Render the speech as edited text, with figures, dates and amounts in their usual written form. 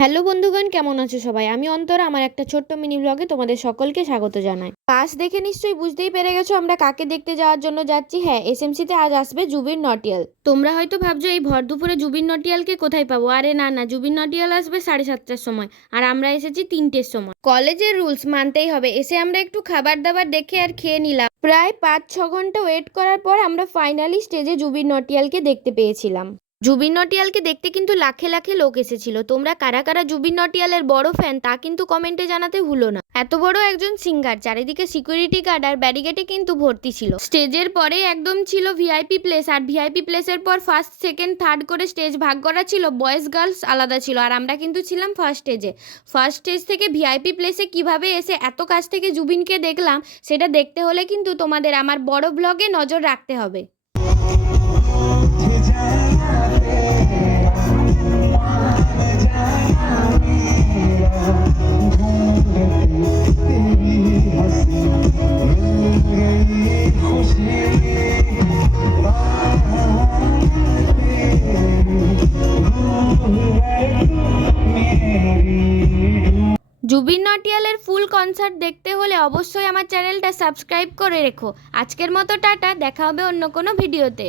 Hello বন্ধুগণ, কেমন আছো সবাই? আমি অন্তরা। আমার একটা ছোট্ট মিনি ব্লগে তোমাদের সকলকে স্বাগত জানাই। পাস দেখে নিশ্চয়ই বুঝতেই পেরে গেছো আমরা কাকে দেখতে যাওয়ার জন্য যাচ্ছি। হ্যাঁ, এসএমসিতে আজ আসবে জুবিন নটিয়াল। তোমরা হয়তো ভাবছো এই ভর দুপুরে জুবিন নটিয়ালকে কোথায় পাবো। আরে না না, জুবিন নটিয়াল আসবে 7:30টার সময়, আর আমরা এসেছি 3টের সময়। কলেজের রুলস মানতেই হবে। এসে আমরা একটু খাবার দাবার দেখে আর খেয়ে নিলাম। প্রায় 5-6 ঘন্টা ওয়েট করার পর আমরা ফাইনালি স্টেজে জুবিন নটিয়ালকে দেখতে পেয়েছিলাম। জুবিন নটিয়ালকে দেখতে কিন্তু লাখে লাখে লোক এসেছিল। তোমরা কারা কারা জুবিন নটিয়ালের বড় ফ্যান তা কিন্তু কমেন্টে জানাতে ভুলো না। এত বড় একজন সিঙ্গার, চারিদিকে সিকিউরিটি গার্ড আর ব্যারিকেডে কিন্তু ভর্তি ছিল। স্টেজের পরে একদম ছিল ভিআইপি প্লেস, আর ভিআইপি প্লেসের পর ফার্স্ট সেকেন্ড থার্ড করে স্টেজ ভাগ করা ছিল। বয়েজ গার্লস আলাদা ছিল, আর আমরা কিন্তু ছিলাম ফার্স্ট স্টেজে। ফার্স্ট স্টেজ থেকে ভিআইপি প্লেসে কিভাবে এসে এত কাছ থেকে জুবিনকে দেখলাম, সেটা দেখতে হলে কিন্তু তোমাদের আমার বড় ব্লগে নজর রাখতে হবে। জুবিন নটিয়ালের ফুল কনসার্ট দেখতে হলে অবশ্যই আমার চ্যানেলটা সাবস্ক্রাইব করে রেখো। আজকের মতো টাটা, দেখা হবে অন্য কোনো ভিডিওতে।